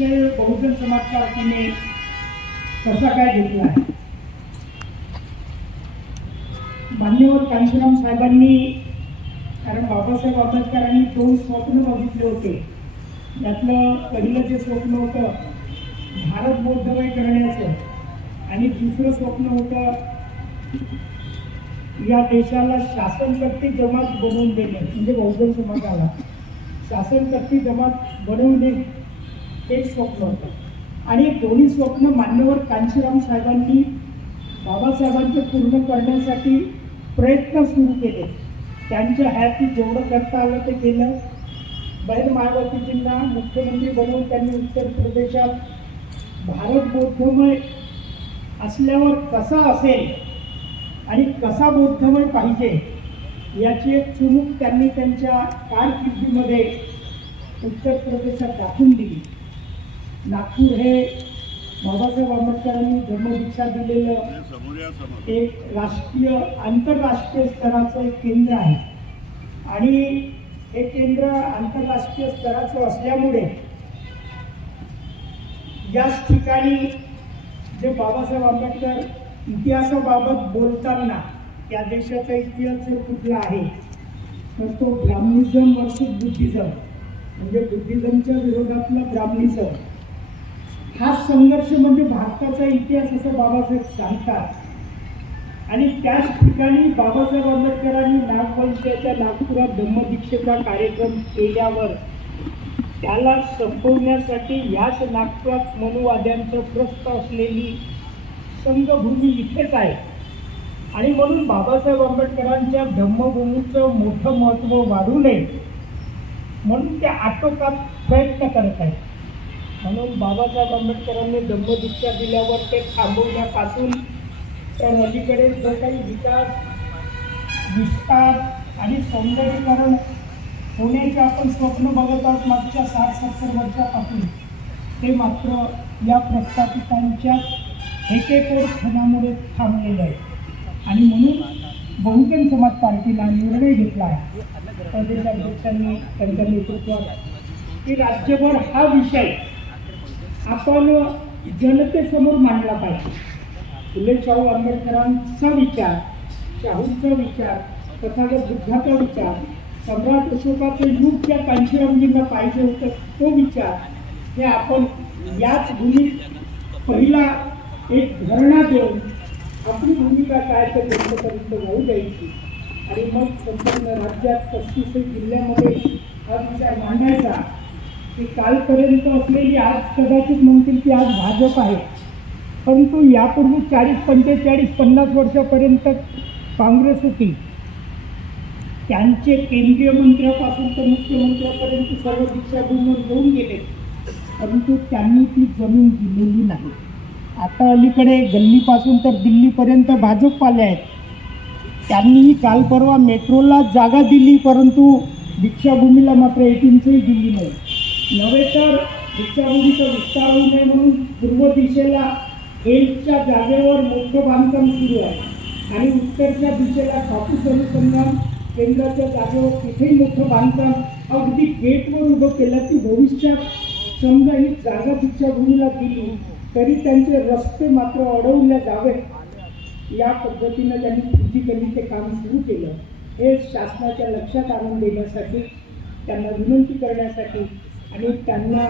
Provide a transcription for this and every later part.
विषय बहुजन समाज पार्टीने कसा काय घेतला आहे? मान्यवर कांशीराम साहेबांनी, कारण बाबासाहेब आंबेडकरांनी 2 स्वप्न बघितले होते. त्यातलं पहिलं जे स्वप्न होतं भारत बौद्धमय करण्याचं, आणि दुसरं स्वप्न होतं या देशाला शासनकर्ती जमात बनवून देणे, म्हणजे बहुजन समाजाला शासनकर्ती जमात बनवणे हे स्वप्न होतं. आणि दोन्ही स्वप्न मान्यवर कांशीराम साहेबांनी बाबासाहेबांचे पूर्ण करण्यासाठी प्रयत्न सुरू केले. त्यांच्या हाती जेवढं करता आलं ते केलं. बहीण मायावतीजींना मुख्यमंत्री बनवून त्यांनी उत्तर प्रदेशात भारत बौद्धमय असल्यावर कसा असेल आणि कसा बौद्धमय पाहिजे याची एक चुणूक त्यांनी त्यांच्या कारकिर्दीमध्ये उत्तर प्रदेशात दाखवून दिली. नागपूर हे बाबासाहेब आंबेडकरांनी धर्मदीक्षा दिलेलं एक राष्ट्रीय आंतरराष्ट्रीय स्तराचं एक केंद्र आहे. आणि हे केंद्र आंतरराष्ट्रीय स्तराचं असल्यामुळे याच ठिकाणी जे बाबासाहेब आंबेडकर इतिहासाबाबत बोलताना त्या देशाचा इतिहास जो कुठला आहे तर तो ब्राह्मणिझम वर्सेस बुद्धिझम, म्हणजे बुद्धिझमच्या विरोधातला ब्राह्मणिझम हा संघर्ष म्हणजे भारताचा इतिहास असं बाबासाहेब सांगतात. आणि त्याच ठिकाणी बाबासाहेब आंबेडकरांनी नागपंचमीच्या नागपुरात धम्मदीक्षेचा कार्यक्रम केल्यावर त्याला संपवण्यासाठी ह्याच नागपुरात मनुवाद्यांचं प्रस्थ असलेली संघभूमी इथेच आहे. आणि म्हणून बाबासाहेब आंबेडकरांच्या धम्मभूमीचं मोठं महत्त्व वाढू नये म्हणून ते आटोकाट प्रयत्न करत आहेत. म्हणून बाबासाहेब आंबेडकरांनी धम्मदीक्षा दिल्यावर ते थांबवण्यापासून त्या नदीकडे जो काही विकास, विस्तार आणि सौंदर्यीकरण होण्याचे आपण स्वप्न बघत आहोत मागच्या 60-70 वर्षापासून, ते मात्र या प्रस्थापितांच्या एकेकोर खणामुळे थांबलेलं आहे. आणि म्हणून बहुजन समाज पार्टीला निर्णय घेतला आहे प्रदेशाध्यक्षांनी त्यांच्या नेतृत्वात की राज्यभर हा विषय आपण जनतेसमोर मांडला पाहिजे. फुले शाहू आंबेडकरांचा विचार, शाहूंचा विचार, तथागत बुद्धाचा विचार, सम्राट अशोकाचं युग ज्या कांशीरामजींना पाहिजे होतं तो विचार, हे आपण याच भूमीत पहिला एक धरणा देऊन आपली भूमिका काय तर त्यांच्यापर्यंत जाऊ द्यायची. आणि मग संपूर्ण राज्यात 35 जिल्ह्यामध्ये हा विचार मांडायचा की कालपर्यंत असलेली, आज कदाचित म्हणतील की आज भाजप आहे, परंतु यापूर्वी 40, 45, 50 वर्षापर्यंत काँग्रेस होती. त्यांचे केंद्रीय मंत्र्यापासून तर मुख्यमंत्र्यापर्यंत सर्व दीक्षाभूमीवर येऊन गेले, परंतु त्यांनी ती जमीन दिलेली नाही. आता अलीकडे गल्लीपासून तर दिल्लीपर्यंत भाजपवाले आहेत. त्यांनीही काल परवा मेट्रोला जागा दिली, परंतु दीक्षाभूमीला मात्र 1 इंचही दिली नाही. नव्हे तर दीक्षाभूमीचा विस्तार होऊ नये म्हणून पूर्व दिशेला एल्टच्या जागेवर मोठं बांधकाम सुरू आहे. आणि उत्तरच्या दिशेला कापूस अनुसंधान केंद्राच्या जागेवर तिथेही मोठं बांधकाम अगदी गेटवर उभं केलं की भविष्यात समजा ही जागा दीक्षाभूमीला दिली तरी त्यांचे रस्ते मात्र अडवले जावेत या पद्धतीनं त्यांनी फिजिकली ते काम सुरू केलं. हे शासनाच्या लक्षात आणून देण्यासाठी, त्यांना विनंती करण्यासाठी आणि त्यांना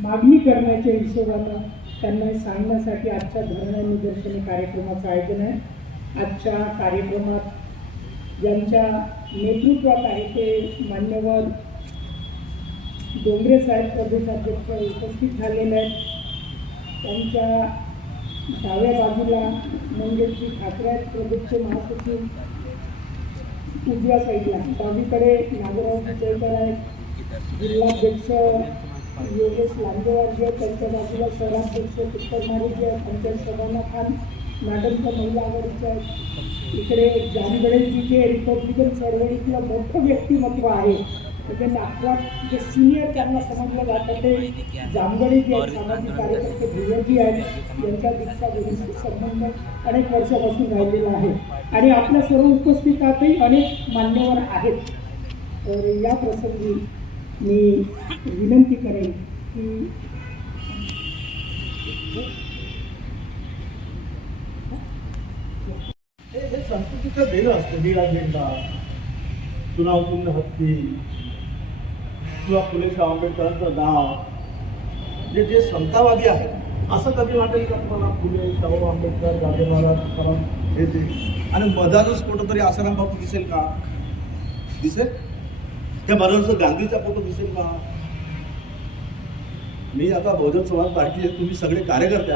मागणी करण्याच्या हिशोबानं त्यांना सांगण्यासाठी आजच्या धरणा निदर्शनी कार्यक्रमाचं आयोजन आहे. आजच्या कार्यक्रमात ज्यांच्या नेतृत्वात आहे ते मान्यवर डोंगरे साहेब प्रदेशाध्यक्ष उपस्थित झालेले आहेत. त्यांच्या डाव्या बाजूला मंगेशजी ठाकरे आहेत, प्रदेशचे महासचिव. उजव्या साईडला डावीकडे नागराज जयकर आहेत, जिल्हाध्यक्ष योगेश लांजेवार, त्यांच्या बाजूला शहराध्यक्ष पुष्कर मारेजी आहेत, त्यांच्या शबाना खान मॅडमच्या महिला आघाडीच्या आहेत. इकडे जामगडेजी जे रिपब्लिकन चळवळीतलं मोठं व्यक्तिमत्व आहे, म्हणजे नागपुरात जे सिनियर त्यांना समजलं जातं ते जामगडेजी आहेत, सामाजिक कार्यकर्ते भिवजी आहेत, त्यांच्या दीक्षाभूमीशी संबंध अनेक वर्षापासून राहिलेला आहे. आणि आपल्या सर्व उपस्थितातही अनेक मान्यवर आहेत. तर या प्रसंगी मी विनंती करेन की हे संस्कृतीचं देणं असतं. नीराजनला चुनावचिन्ह हत्ती किंवा फुले शाहू आंबेडकरांचं नाव जे समतावादी आहेत असं कधी वाटेल का तुम्हाला? फुले शाहू आंबेडकर गांधी महाराज हे ते आणि मधातच कुठंतरी आसाराम बापू दिसेल का? दिसेल? त्या महाराजांचं गांधीचा फोटो दिसेल का? मी आता बहुजन समाज पार्टी तुम्ही सगळे कार्यकर्ते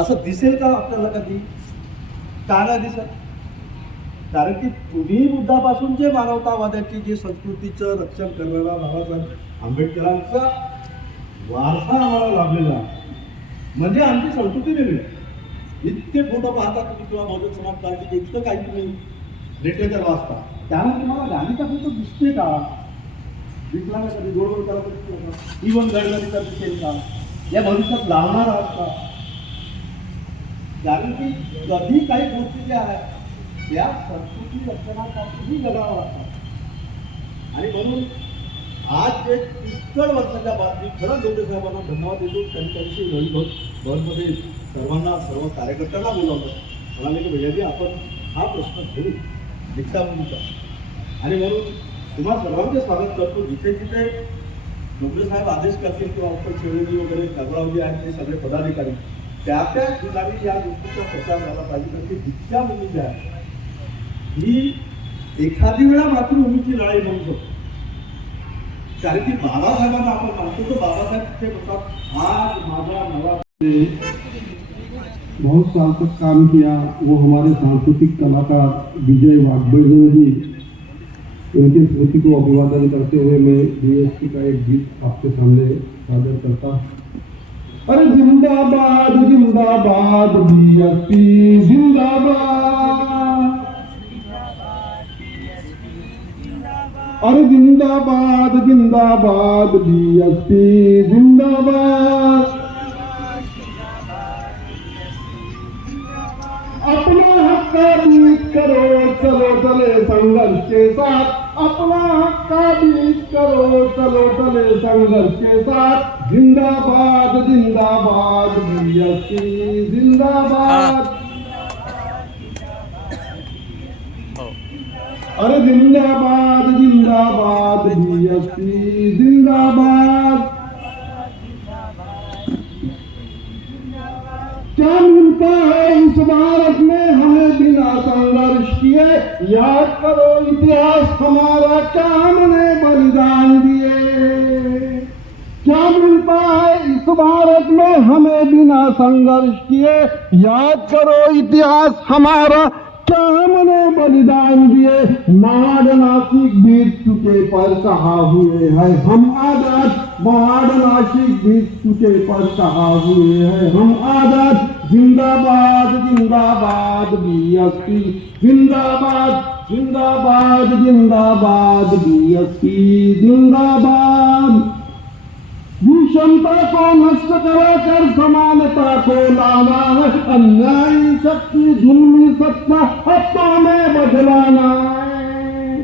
असं दिसेल का आपल्याला कधी? का नाही दिसत? कारण की तुम्ही मुद्दापासून जे मानवतावादाची जे संस्कृतीचं रक्षण करणारा बाबासाहेब आंबेडकरांचा वारसा आम्हाला लाभलेला म्हणजे आमची संस्कृती वेगळी. इतके फोटो पाहता तुम्ही किंवा बहुजन समाज पार्टीचे इतकं काही तुम्ही लिटरेचर वाचता, त्यामुळे तुम्हाला गांधीचा फोटो दिसते का? दिसला ना कधी? गोडगोड करायला दिसतो का? इवन गडकरीचा दिसेल का? या भविष्यात लावणार आहात का? कारण की कधी काही गोष्टी ज्या आहेत त्या संस्कृती रक्षणासाठीही लढावं लागतात. आणि म्हणून आज जे 30 वर्षाच्या बाबतीत खरं डोंगरे साहेबांना धन्यवाद देतो. त्यांच्याविषयी भवनमध्ये सर्वांना सर्व कार्यकर्त्यांना बोलावलं, म्हणाले की भैयाजी आपण हा प्रश्न घेऊ दीक्षाभूमीचा. आणि म्हणून तुम्हा सर्वांचे स्वागत करतो. जिथे जिथे डोंगरे साहेब आदेश करतील किंवा उत्तर शेळेजी वगैरे नगरावजी आहेत ते सगळे पदाधिकारी त्या ठिकाणी या गोष्टीचा प्रचार झाला पाहिजे. तर ती दीक्षाभूमी जी आहे ही एखादी वेळा मातृभूमीची लढाई म्हणू शकतो. कारण की बाबासाहेबांना आपण मानतो तो बाबासाहेब तिथे म्हणतात आज माझा नवा. बहुत साल तक काम किया वो हमारे सांस्कृतिक कलाकार विजय वाघबेड़े जी, उनकी स्मृति को अभिवादन करते हुए मैं डीएसपी का एक गीत आपके सामने सादर करता. अरे जिंदाबाद जिंदाबाद बीएसपी जिंदाबाद, अरे जिंदाबाद जिंदाबाद बीएसपी जिंदाबाद. अपना हक का बीच करो चलो चले संघर्ष के साथ, अपना हक का बीच करो चलो चले संघर्ष के साथ. जिंदाबाद जिंदाबाद बीएसपी जिंदाबाद, अरे जिंदाबाद जिंदाबाद बीएसपी जिंदाबाद. क्या मिलता है इस भारत में हमें बिना संघर्ष किए? याद करो इतिहास हमारा, क्या हमने बलिदान दिए. क्या मिलता है इस भारत में हमें बिना संघर्ष किए? याद करो इतिहास हमारा, क्या हमने बलिदान दिए. माड नासिक बीत चुके पर कहा हुए हैं हम आजाद, माड नासिक बीत चुके पर कहा हुए हैं हम आजाद. जिंदाबाद जिंदाबाद बीएसपी जिंदाबाद, जिंदाबाद जिंदाबाद बीएसपी जिंदाबाद. विषमता को नष्ट कराकर समानता को लाना है, अन्यायी शक्ति जुल्मी सत्ता हत्या में बदलाना है.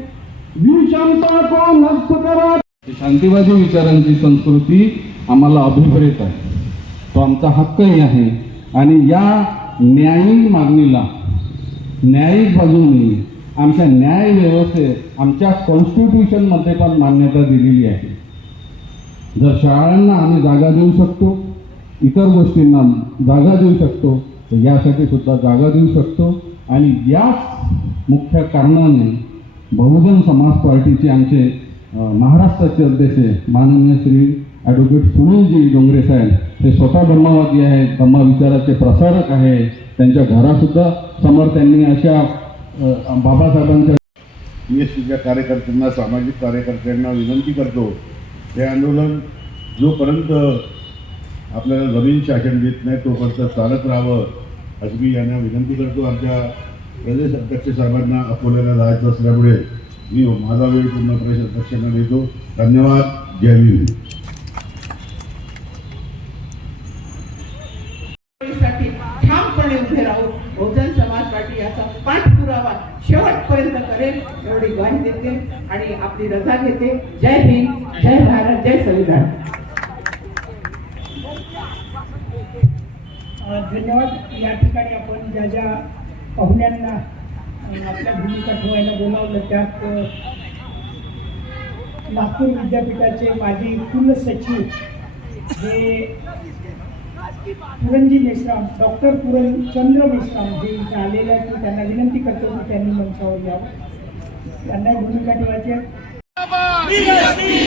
विषमता को नष्ट करा. शांतिवादी विचारांची संस्कृती आम्हाला अभिप्रेत आहे, तो आमचा हक्कही आहे. आणि या न्यायिक मागणीला न्यायिक बाजूने आमच्या न्याय व्यवस्थेत आमच्या कॉन्स्टिट्यूशनमध्ये पण मान्यता दिलेली आहे. जर शाळांना आम्ही जागा देऊ शकतो, इतर गोष्टींना जागा देऊ शकतो, तर यासाठी सुद्धा जागा देऊ शकतो. आणि याच मुख्य कारणाने बहुजन समाज पार्टीचे आमचे महाराष्ट्राचे अध्यक्ष माननीय श्री ॲडव्होकेट सुनीलजी डोंगरे साहेब, ते स्वतः धम्मवादी आहेत, धम्म विचाराचे प्रसारक आहे. त्यांच्या घरासुद्धा समोर त्यांनी अशा बाबासाहेबांच्या बीएसपीच्या कार्यकर्त्यांना, सामाजिक कार्यकर्त्यांना विनंती करतो, हे आंदोलन जोपर्यंत आपल्याला जमीन शासन देत नाही तोपर्यंत चालत राहावं अशी मी यांना विनंती करतो. आमच्या प्रदेश अध्यक्ष साहेबांना अकोल्याला जायचं असल्यामुळे मी माझा वेळ पूर्ण प्रदेश अध्यक्षांना देतो. धन्यवाद. जय भीम. ठामपणे उभे राहून बहुजन समाज पार्टी याचा पाठपुरावा शेवटपर्यंत करेल एवढी ग्वाही देते आणि आपली रजा घेते. जय हिंद, जय भारत, जय संविधान. धन्यवाद. या ठिकाणी आपण ज्या ज्या पाहुण्यांना आपल्या भूमिका ठेवायला बोलावलं त्यात नागपूर विद्यापीठाचे माजी कुलसचिव जे पुरणजी मेश्राम, डॉक्टर पुरणचंद्र मेश्राम जे इथे आलेले आहेत, मी त्यांना विनंती करतो की त्यांनी मंचावर यावं. त्यांना भूमिका ठेवायची आहे.